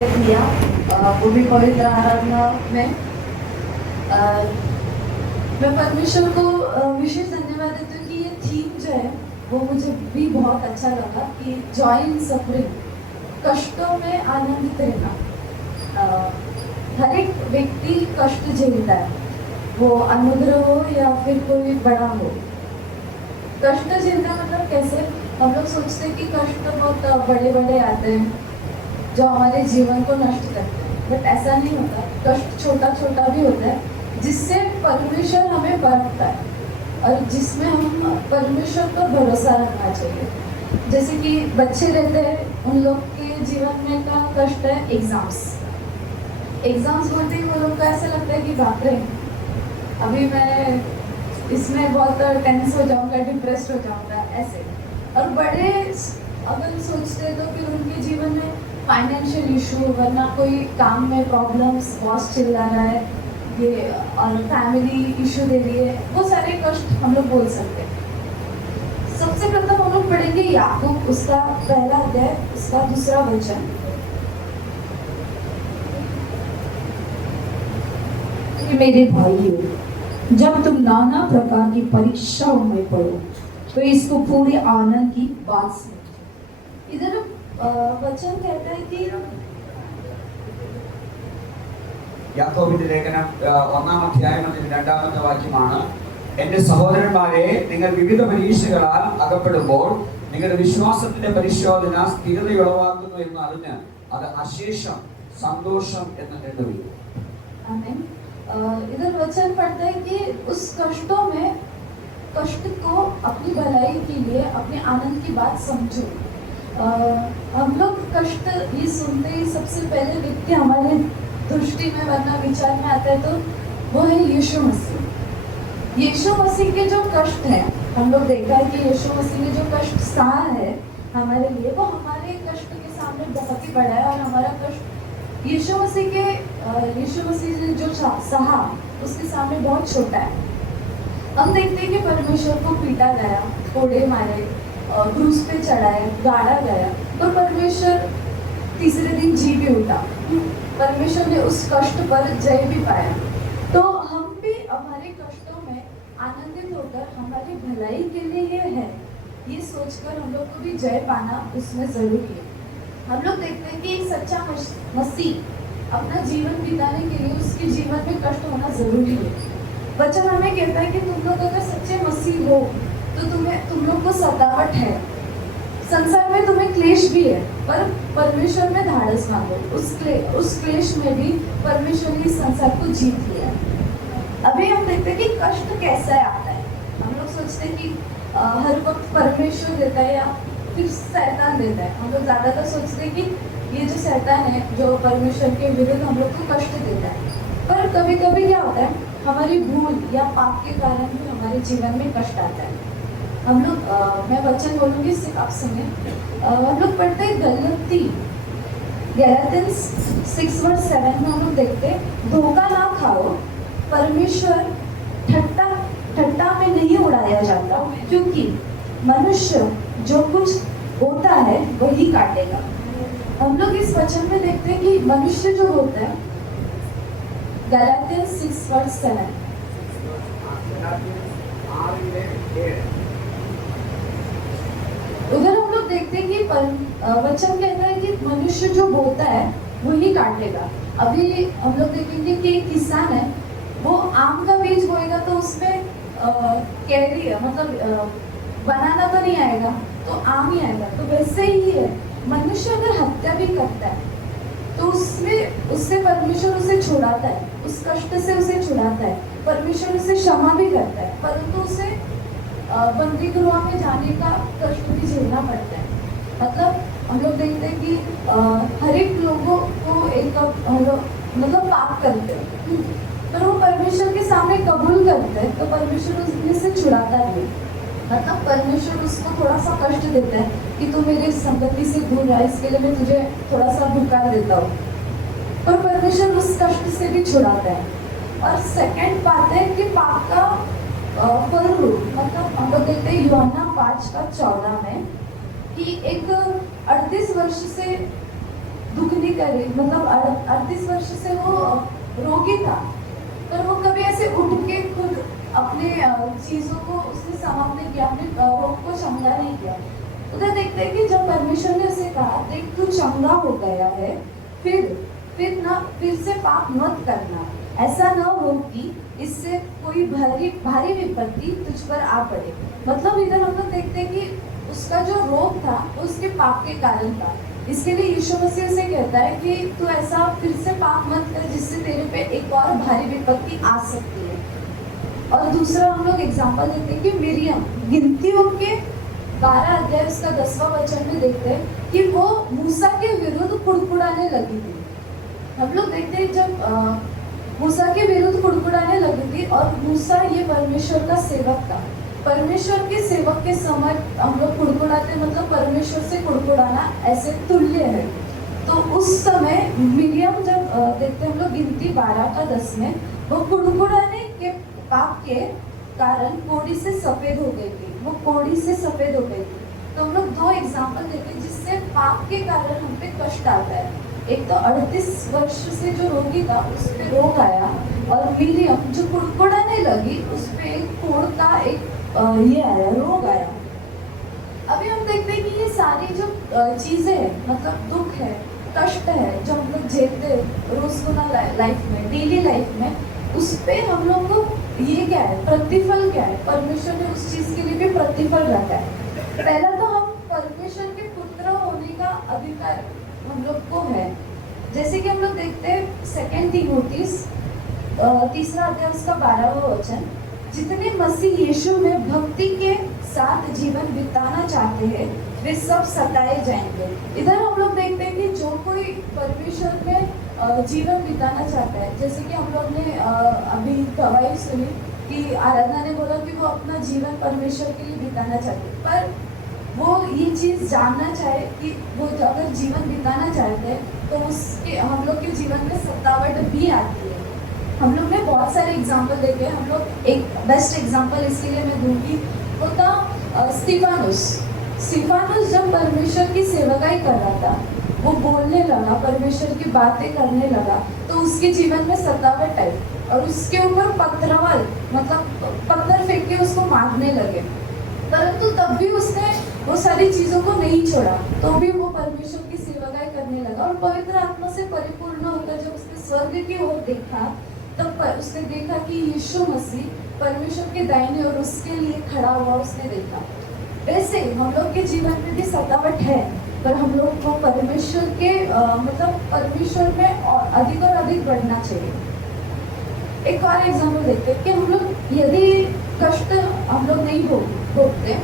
किया वो भी पवित्र आराधना में। अ, मैं परमेश्वर को विशेष धन्यवाद देती हूँ कि ये थीम जो है वो मुझे भी बहुत अच्छा लगा कि जॉय इन सफरिंग, कष्टों में आनंदित रहना। अ, हर एक व्यक्ति कष्ट झेलता है, वो अनुग्रह हो या फिर कोई बड़ा हो। कष्ट झेलना मतलब कैसे? हम लोग सोचते हैं कि कष्ट बहुत बड़े बड़े आते हैं जो हमारे जीवन को नष्ट करते हैं, बट ऐसा नहीं होता। कष्ट छोटा छोटा भी होता है जिससे परमेश्वर हमें बरतता है और जिसमें हम परमेश्वर पर भरोसा रखना चाहिए। जैसे कि बच्चे रहते हैं, उन लोग के जीवन में का कष्ट है एग्जाम्स। एग्जाम्स बोलते ही वो लोग को ऐसा लगता है कि बाप रे, अभी मैं इसमें बहुत टेंस हो जाऊंगा, डिप्रेस्ड हो जाऊंगा, ऐसे। और बड़े अगर सोचते हैं तो फिर उनके जीवन में फाइनेंशियल इशू, वरना कोई काम में प्रॉब्लम्स, बॉस चिल्ला रहा है, ये और फैमिली इशू दे रही है, वो सारे कष्ट हम लोग बोल सकते हैं। सबसे प्रथम हम लोग पढ़ेंगे याकूब, उसका पहला अध्याय, उसका दूसरा वचन। मेरे भाइयों, जब तुम नाना प्रकार की परीक्षाओं में पड़ो तो इसको पूरे आनंद की बात समझो। इधर वचन कहता है कि യാക്കോബിന്റെ ലേഖനം ഒന്നാം അധ്യായം അതിന്റെ രണ്ടാമത്തെ വാക്യമാണ്. എന്റെ സഹോദരന്മാരെ, നിങ്ങൾ വിവിധ പരീക്ഷകളാൽ അകപ്പെടുമ്പോൾ നിങ്ങളുടെ വിശ്വാസത്തിന്റെ പരിശോധന സ്ഥിരത ഉളവാക്കുന്നു എന്ന് അറിഞ്ഞ് അത് അശേഷം സന്തോഷം എന്ന് എണ്ണുവിൻ. आमीन। इधर वचन पढ़ता है कि उस कष्टों में कष्ट को अपनी भलाई के लिए, अपने आनंद की बात समझो। हम लोग कष्ट ये सुनते ही सबसे पहले व्यक्ति हमारे दृष्टि में वरना विचार में आता है तो वो है यीशु मसीह। यीशु मसीह के जो कष्ट हैं, हम लोग देखा है कि यीशु मसीह ने जो कष्ट सहा है हमारे लिए, वो हमारे कष्ट के सामने बहुत ही बड़ा है। और हमारा कष्ट यीशु मसीह ने जो सहा उसके सामने बहुत छोटा है। हम देखते हैं कि परमेश्वर को पीटा गया, कोड़े मारे, क्रूस पे चढ़ाया, गाड़ा गया, तो परमेश्वर तीसरे दिन जी भी उठा। परमेश्वर ने उस कष्ट पर जय भी पाया। तो हम भी हमारे कष्टों में आनंदित होकर हमारी भलाई के लिए ये है, ये सोचकर हम लोग को भी जय पाना उसमें जरूरी है। हम लोग देखते हैं कि एक सच्चा मसीह अपना जीवन बिताने के लिए उसके जीवन में कष्ट होना जरूरी है। वचन हमें कहता है कि तुम लोग अगर सच्चे मसीह हो तो तुम लोग को सतावट है, संसार में तुम्हें क्लेश भी है, पर परमेश्वर में धाड़स मांगो। उस क्लेश में भी परमेश्वर ने इस संसार को जीत लिया। अभी हम देखते हैं कि कष्ट कैसा आता है। हम लोग सोचते हैं कि हर वक्त परमेश्वर देता है या फिर शैतान देता है। हम लोग ज़्यादातर सोचते हैं कि ये जो शैतान है जो परमेश्वर के विरुद्ध हम लोग को कष्ट देता है, पर कभी कभी क्या होता है, हमारी भूल या पाप के कारण भी हमारे जीवन में कष्ट आता है। हम लोग मैं वचन बोलूँगी, सिर्फ आप सुने। हम लोग पढ़ते हैं गैलातियंस 6:7 में हम लोग देखते हैं, धोखा ना खाओ, परमेश्वर ठट्टा में नहीं उड़ाया जाता, क्योंकि मनुष्य जो कुछ होता है वही काटेगा। हम लोग इस वचन में देखते हैं कि मनुष्य जो होता है, गैलातियंस 6:7, उधर हम लोग देखते हैं कि वचन कहता है कि मनुष्य जो बोता है वही काटेगा। अभी हम लोग देखेंगे कि एक किसान है, वो आम का बीज बोएगा तो उसमें कैरी मतलब बनाना तो नहीं आएगा, तो आम ही आएगा। तो वैसे ही है, मनुष्य अगर हत्या भी करता है तो उससे परमेश्वर उसे छुड़ाता है, उस कष्ट से उसे छुड़ाता है, परमेश्वर उसे क्षमा भी करता है, परंतु उसे बंदी गृह में जाने का कष्ट भी झेलना पड़ता है। मतलब हम लोग देखते हैं कि हर एक लोगों को एक मतलब पाप करते हैं, पर वो परमेश्वर के सामने कबूल करते हैं तो परमेश्वर उसमें से छुड़ाता है। मतलब परमेश्वर उसको थोड़ा सा कष्ट देता है कि तू मेरी संपत्ति से दूर रहा, इसके लिए मैं तुझे थोड़ा सा धोखा देता हूँ, पर परमेश्वर उस कष्ट से भी छुड़ाता है। और सेकंड बात है कि पाप का फल रूप, मतलब हम लोग देखते हैं यूहन्ना 5:14 में कि एक 38 वर्ष से दुख नहीं करे, मतलब 38 वर्ष से वो रोगी था, पर वो कभी ऐसे उठ के खुद अपने चीजों को उसने समाप्त नहीं किया, अपने रोग को चंगा नहीं किया। उधर देखते हैं कि जब परमेश्वर ने उसे कहा देख तू चंगा हो गया है, फिर से पाप मत करना, ऐसा न हो कि इससे कोई भारी विपत्ति तुझ पर आ पड़े। मतलब इधर हम लोग देखते हैं कि उसका जो रोग था वो उसके पाप के कारण था। इसके लिए यीशु मसीह से कहता है कि तू ऐसा फिर से पाप मत कर जिससे तेरे पे एक और भारी विपत्ति आ सकती है। और दूसरा हम लोग एग्जाम्पल देते हैं कि मिरियम, गिनतियों के 12 अध्याय उसका 10वां वचन में देखते हैं कि वो मूसा के विरुद्ध कुड़कुड़ाने लगी थी। हम लोग देखते हैं जब मूसा के विरुद्ध कुड़कुड़ाने लगी थी, और मूसा ये परमेश्वर का सेवक था। परमेश्वर के सेवक के समय हम लोग कुड़कुड़ाते, मतलब परमेश्वर से कुड़कुड़ाना ऐसे तुल्य है। तो उस समय मिरियम जब देखते हैं हम लोग गिनती 12 का 10 में, वो कुड़कुड़ाने के पाप के कारण कोड़ी से सफेद हो गई थी, वो कोड़ी से सफेद हो गई थी। तो हम लोग 2 एग्जाम्पल देते हैं जिससे पाप के कारण हम पे कष्ट आता है। एक तो 38 वर्ष से जो रोगी था उस पे रोग आया, और मिरियम जो कुड़कुड़ाने लगी उस पे एक कोड़ का एक ये आया, रोग आया। अभी हम देखते हैं कि ये सारी जो चीजें हैं, मतलब दुख है, कष्ट है, जो हम लोग झेलते हैं रोजमर्रा लाइफ में, डेली लाइफ में, उस पे हम लोग को ये क्या है, प्रतिफल क्या है, परमेश्वर ने उस चीज के लिए भी प्रतिफल रखा है। पहला तो हम परमेश्वर के पुत्र होने का अधिकार हम लोग को है। जैसे कि हम लोग देखते हैं 2 तीमुथियुस 3 अध्याय उसका 12वां वचन, जितने मसीह यीशु में भक्ति के साथ जीवन बिताना चाहते हैं वे सब सताए जाएंगे। इधर हम लोग देखते हैं कि जो कोई परमेश्वर में जीवन बिताना चाहता है, जैसे कि हम लोग ने अभी गवाही सुनी कि आराधना ने बोला कि वो अपना जीवन परमेश्वर के लिए बिताना चाहते, पर वो ये चीज़ जानना चाहे कि वो अगर जीवन बिताना चाहते हैं तो उसके हम लोग के जीवन में सतावट भी आती है। हम लोग ने बहुत सारे एग्जाम्पल देखे हैं। हम लोग एक बेस्ट एग्जाम्पल इसके लिए मैं दूंगी, वो था स्तिफानुस जब परमेश्वर की सेवकाई कर रहा था, वो बोलने लगा, परमेश्वर की बातें करने लगा, तो उसके जीवन में सतावट आई और उसके ऊपर पत्थरवाल, मतलब पत्थर फेंक के उसको मारने लगे। परंतु तब भी उसने वो सारी चीज़ों को नहीं छोड़ा, तो भी वो परमेश्वर की सेवकाई करने लगा। और पवित्र आत्मा से परिपूर्ण होकर जब उसने स्वर्ग की ओर देखा, तब उसने देखा कि यीशु मसीह परमेश्वर के दाहिने और उसके लिए खड़ा हुआ उसने देखा। वैसे हम लोग के जीवन में भी सतावट है, पर हम लोग को परमेश्वर के मतलब परमेश्वर में और अधिक बढ़ना चाहिए। एक और एग्जाम्पल देखते हैं कि हम लोग यदि कष्ट हम लोग नहीं भोगते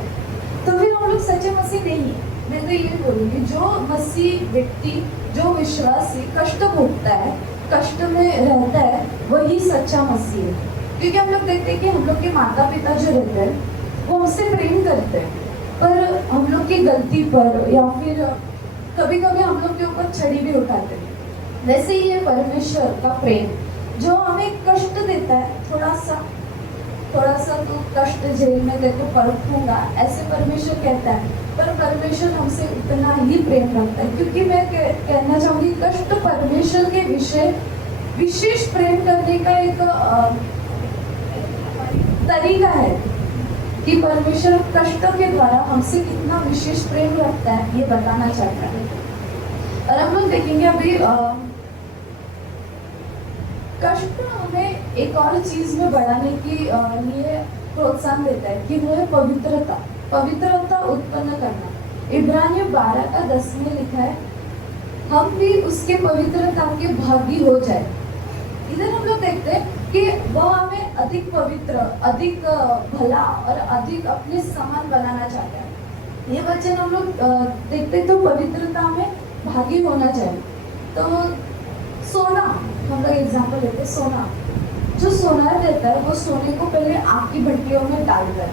तो फिर हम लोग सच्चे मसीह नहीं है। मैं तो ये बोलूँगी, जो मसीह व्यक्ति, जो विश्वासी कष्ट भोगता है, कष्ट में रहता है, वही सच्चा मसीह है। क्योंकि हम लोग देखते हैं कि हम लोग के माता पिता जो रहते हैं वो हमसे प्रेम करते हैं, पर हम लोग की गलती पर या फिर कभी कभी हम लोग के ऊपर छड़ी भी उठाते हैं। वैसे ही ये परमेश्वर का प्रेम जो हमें कष्ट देता है, थोड़ा सा तो कष्ट झेल में देखो परखूंगा, ऐसे परमेश्वर कहता है, पर परमेश्वर हमसे उतना ही प्रेम रखता है। क्योंकि मैं कहना चाहूँगी, कष्ट परमेश्वर के विषय विशेष प्रेम करने का एक तरीका है कि परमेश्वर कष्टों के द्वारा हमसे कितना विशेष प्रेम रखता है, ये बताना चाहता है। और हम लोग देखेंगे अभी कष्ट हमें एक और चीज में बढ़ाने के लिए प्रोत्साहन देता है कि वो है पवित्रता उत्पन्न करना। इब्रानियों 12 का 10 में लिखा है, हम भी उसके पवित्रता के भागी हो जाए। इधर हम लोग देखते हैं कि वह हमें अधिक पवित्र, अधिक भला और अधिक अपने समान बनाना चाहता है। ये वचन हम लोग देखते हैं, तो पवित्रता में भागी होना चाहिए। तो सोना, हम लोग एग्जाम्पल लेते हैं, सोना जो सोनार रहता है वो सोने को पहले आग की भट्टियों में डालता है,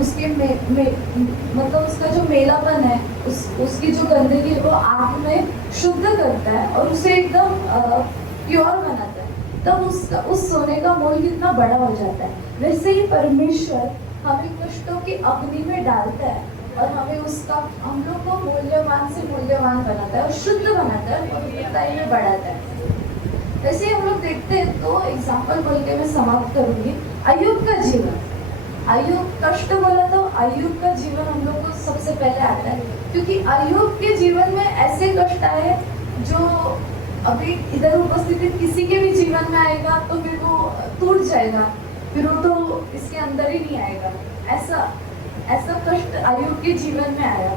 उसके मतलब उसका जो मेलापन है, उसकी जो गंदगी है वो आग में शुद्ध करता है और उसे एकदम प्योर बनाता है। तब उस सोने का मोल कितना बड़ा हो जाता है। वैसे ही परमेश्वर हमें कष्टों की अग्नि में डालता है, और हमें उसका हम लोग को मूल्यवान से मूल्यवान बनाता है और शुद्ध बनाता है, पवित्रताई में बढ़ाता है। वैसे हम लोग देखते हैं तो एग्जाम्पल बोल के मैं समाप्त करूंगी। अय्यूब का जीवन, अय्यूब कष्ट बोला तो अय्यूब का जीवन हम लोग को सबसे पहले आता है, क्योंकि अय्यूब के जीवन में ऐसे कष्ट आए जो अभी इधर उपस्थित किसी के भी जीवन में आएगा तो फिर वो टूट जाएगा, फिर वो तो इसके अंदर ही नहीं आएगा। ऐसा कष्ट अय्यूब के जीवन में आया।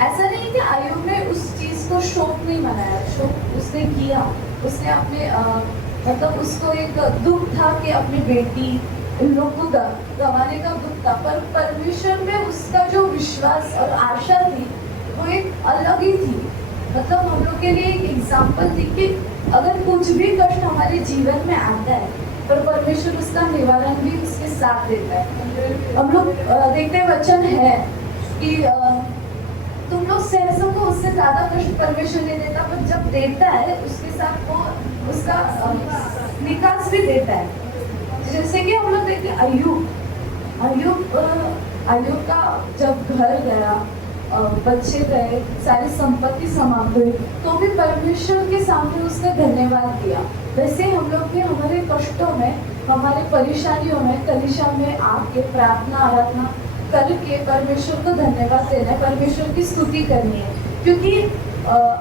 ऐसा नहीं कि अय्यूब ने उस चीज को शोक नहीं मनाया, शोक उसने किया, उसने अपने मतलब उसको एक दुख था कि अपनी बेटी इन लोग को गंवाने का दुख था, पर परमेश्वर में उसका जो विश्वास और आशा थी वो एक अलग ही थी। मतलब हम लोग के लिए एक एग्जाम्पल थी कि अगर कुछ भी कष्ट हमारे जीवन में आता है पर परमेश्वर उसका निवारण भी उसके साथ देता है। हम लोग देखते वचन है कि तुम लोग सह सको, उससे ज्यादा कष्ट परमेश्वर नहीं देता, पर जब देता है उसके साथ वो उसका निकास भी देता है। जैसे कि हम लोग देखते अय्यूब का जब घर गया, बच्चे गए, सारी संपत्ति समाप्त हुई, तो भी परमेश्वर के सामने उसने धन्यवाद दिया। वैसे हम लोग भी हमारे कष्टों में, हमारे परेशानियों में कलीसिया में आके प्रार्थना आराधना करके परमेश्वर को धन्यवाद देना है, परमेश्वर की स्तुति करनी है, क्योंकि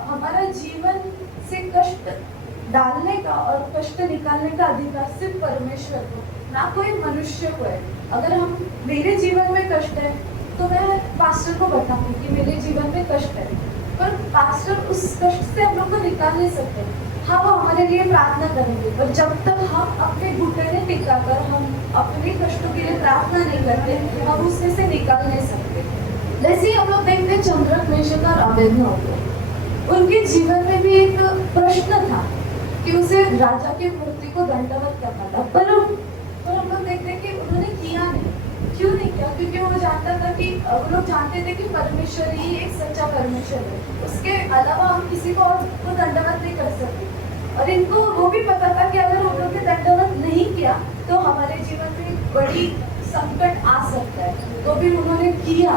हमारा जीवन से कष्ट डालने का और कष्ट निकालने का अधिकार सिर्फ परमेश्वर को, ना कोई मनुष्य को है। अगर हम मेरे जीवन में कष्ट है तो मैं पास्टर को बताऊंगी कि मेरे जीवन में कष्ट है, पर पास्टर उस कष्ट से हम लोग को निकाल नहीं सकते। हाँ, वो हमारे लिए प्रार्थना करेंगे, पर जब तक हम अपने घुटने टिकाकर हम अपने कष्टों के लिए प्रार्थना नहीं करते, हम उसमें से निकाल नहीं सकते। जैसे हम लोग देखते हैं चंद्रक, मेशक और अबेदनगो, उनके जीवन में भी एक प्रश्न था कि उसे राजा की मूर्ति को दंडवत करना था, पर हम लोग देखते हैं कि उन्होंने किया नहीं। क्यों नहीं किया? क्योंकि वो जानता था कि वो लोग जानते थे कि परमेश्वर ही एक सच्चा परमेश्वर है, उसके अलावा हम किसी को और को दंडवत नहीं कर सकते। और इनको वो भी पता था कि अगर हम लोग ने दंडवत नहीं किया तो हमारे जीवन में बड़ी संकट आ सकता है, तो भी उन्होंने किया,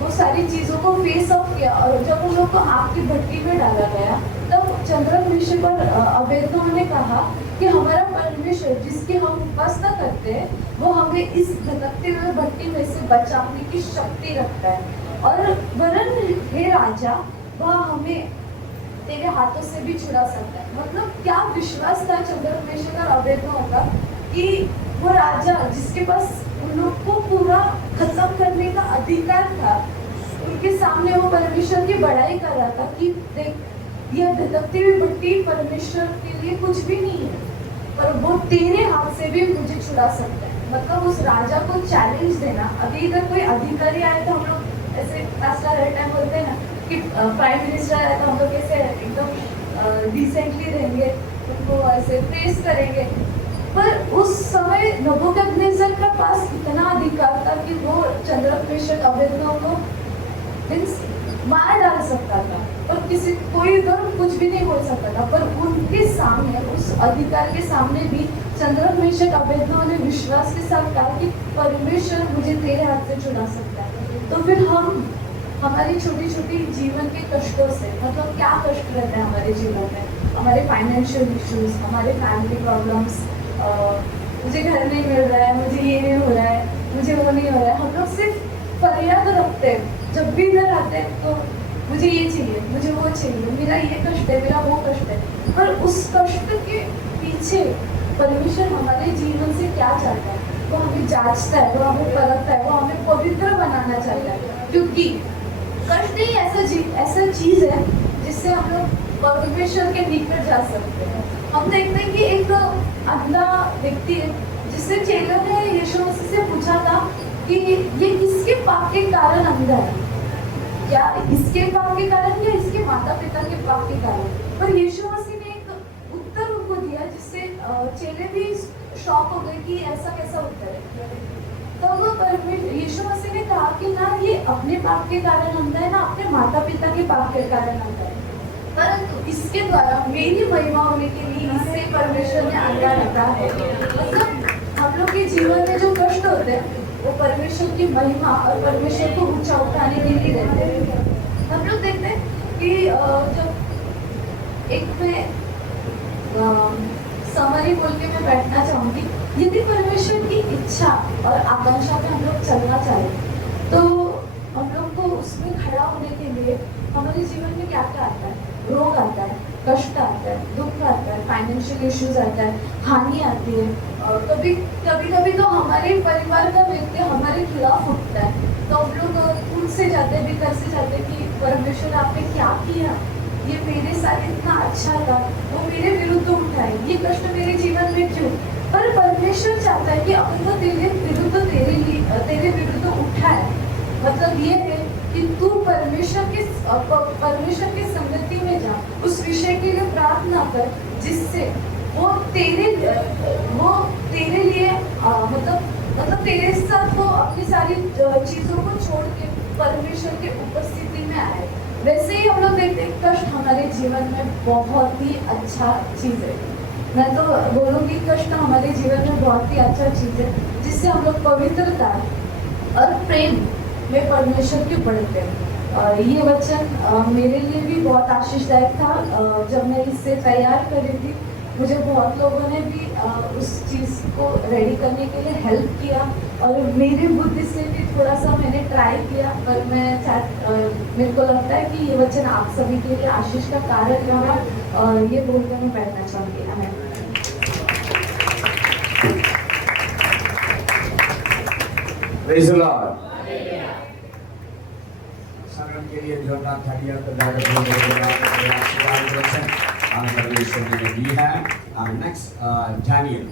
वो सारी चीजों को फेस ऑफ किया। और जब उन लोग को आग की भट्टी में डाला गया तब चंद्रक, मेशक और अबेदनगो ने कहा कि हमारा परमेश्वर जिसकी हम उपासना करते हैं वो हमें इस धधकते हुए भट्टी में से बचाने की शक्ति रखता है, और वरन हे राजा वह हमें तेरे हाथों से भी छुड़ा सकता है। मतलब क्या विश्वास था चंद्रक, मेशक और अबेदनगो का कि वो राजा जिसके पास उन लोग को पूरा खत्म करने का अधिकार था, उनके सामने वो परमेश्वर की बड़ाई कर रहा था कि देख, यह धधकती हुई भट्टी परमेश्वर के लिए कुछ भी नहीं है, पर वो तेरे हाथ से भी मुझे छुड़ा सकता है। मतलब उस राजा को चैलेंज देना। अभी इधर कोई अधिकारी आए तो हम लोग ऐसे पास्टर हर टाइम बोलते हैं ना कि प्राइम मिनिस्टर आए तो हम लोग कैसे एकदम डिसेंटली रहेंगे, उनको ऐसे प्रेस करेंगे, पर उस समय नबूकदनेस्सर के पास इतना अधिकार था कि वो चंद्रक, मेशक, अबेदनगो को मार डाल सकता था, पर कोई उधर कुछ भी नहीं बोल सकता था। पर उनके सामने, उस अधिकार के सामने भी चंद्रक, मेशक, अबेदनगो ने विश्वास के साथ कहा कि परमेश्वर मुझे तेरे हाथ से छुड़ा सकता है। तो फिर हम हमारी छोटी छोटी जीवन के कष्टों से, मतलब क्या कष्ट रहता है हमारे जीवन में, हमारे फाइनेंशियल इश्यूज, हमारे फैमिली प्रॉब्लम्स, मुझे घर नहीं मिल रहा है, मुझे ये नहीं हो रहा है, मुझे वो नहीं हो रहा है, हम लोग सिर्फ फरियाद रखते हैं। जब भी इधर आते हैं तो मुझे ये चाहिए, मुझे वो चाहिए, मेरा ये कष्ट है, मेरा वो कष्ट है, पर उस कष्ट के पीछे परमेश्वर हमारे जीवन से क्या चाहता है, वो हमें जांचता है, वो हमें परखता है, वो हमें पवित्र बनाना चाहता है। क्योंकि कष्ट ही ऐसा चीज है जिससे हम लोग परमेश्वर के निकट जा सकते हैं। हम देखते हैं कि एक अंधा व्यक्ति है जिससे चेलों ने यीशु मसीह से पूछा था कि ये किसके पाप के कारण अंधा है, क्या इसके पाप के कारण या इसके माता पिता के पाप के कारण। पर यीशु मसीह ने एक उत्तर उनको दिया जिससे चेले भी शॉक हो गए कि ऐसा कैसा उत्तर है। तो यीशु मसीह ने कहा कि ना ये अपने पाप के कारण अंधा है, ना अपने माता पिता के पाप के कारण अंधा है, परंतु इसके द्वारा मेरी महिमा होने के लिए इसे परमेश्वर ने अंधा रखा है। मतलब हम लोग के जीवन में जो कष्ट होते हैं वो परमेश्वर की महिमा और परमेश्वर को ऊंचा उठाने के लिए रहते हैं। हम लोग देखते हैं कि जब एक मैं समरी बोल के मैं बैठना चाहूंगी, यदि परमेश्वर की इच्छा और आकांक्षा में हम लोग चलना चाहें तो हम लोग को उसमें खड़ा होने के लिए हमारे जीवन में क्या क्या आता है? रोग आता है, कष्ट आता है, दुख आता है, फाइनेंशियल इश्यूज आता है, हानि आती है, और कभी कभी तो हमारे परिवार का व्यक्ति हमारे खिलाफ उठता है, तो हम लोग खुद से जाते भी कर से जाते कि परमेश्वर आपने क्या किया, ये मेरे साथ इतना अच्छा था, वो मेरे विरुद्ध उठा है, ये कष्ट मेरे जीवन में क्यों? पर परमेश्वर चाहता है कि अगर वो तेरे विरुद्ध उठा है, मतलब ये है कि तू परमेश्वर की संगति में जा, उस विषय के लिए प्रार्थना कर, जिससे वो तेरे लिए मतलब तेरे साथ वो अपनी सारी चीजों को छोड़ के परमेश्वर की उपस्थिति में आए। वैसे ही हम लोग देखते हैं कष्ट हमारे जीवन में बहुत ही अच्छा चीज है। मैं तो बोलूँगी कष्ट हमारे जीवन में बहुत ही अच्छा चीज है, जिससे हम लोग पवित्रता और प्रेम में परमेश्वर की बढ़ते हैं। ये वचन मेरे लिए भी बहुत आशीषदायक था। जब मैं इससे तैयार कर रही थी, मुझे बहुत लोगों ने भी उस चीज़ को रेडी करने के लिए हेल्प किया, और मेरी बुद्धि से भी थोड़ा सा मैंने ट्राई किया, पर मेरे को लगता है कि ये वचन आप सभी के लिए आशीष का कारण रहा, और ये बोलकर मैं बैठना चाहूँगी। आमीन। Praise the Lord. शरण के लिए जोरदार तालियां बजाकर आशीर्वाद वचन हमें परमेश्वर ने दी है। Next Daniel